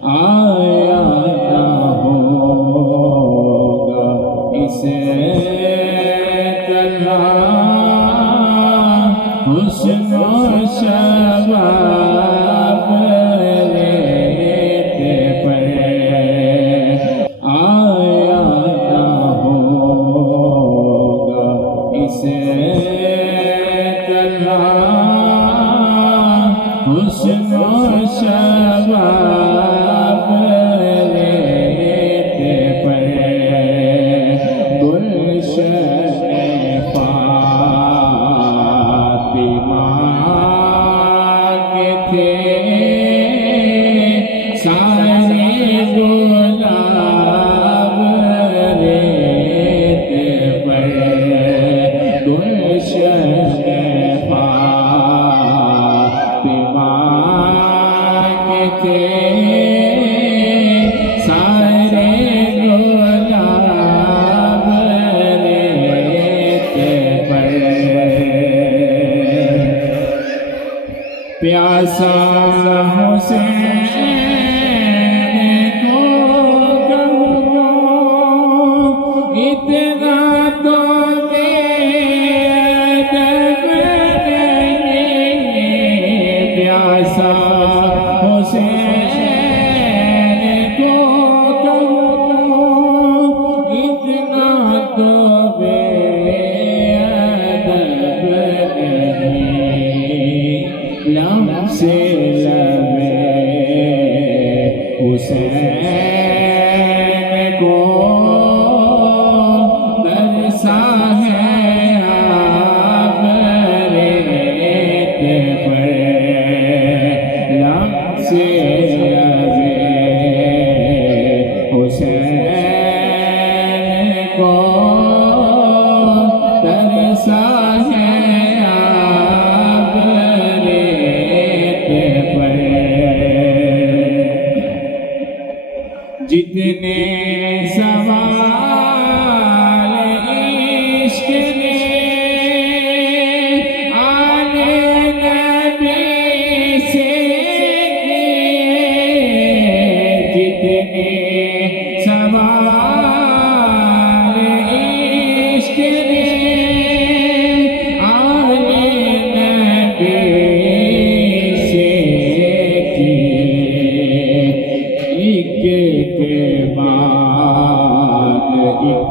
آیا نہ ہوگا اسے طرح حسن و شباب لیتے پر آیا نہ ہوگا اسے طرح حسن و شباب لیتے پر گلشن فاطمہ کے تھے سارے گلاب لیتے پر گلشن فاطمہ کے تھے سارے گلاب لیتے پر پیاسا حسین کو کہو اتنا تو بے ادب نہیں پیاسا حسین کو کہو اتنا تو بے ادب نہیں لم سے لبے حسین کو ترسا ہے آپ ریت پر لم سے لبے حسین کو ترسا ہے آپ ریت پر جتنے سوال عشق نے آل نبی سے کیے جتنے سوال عشق نے آل نبی سے کیے ایک کے بعد ایک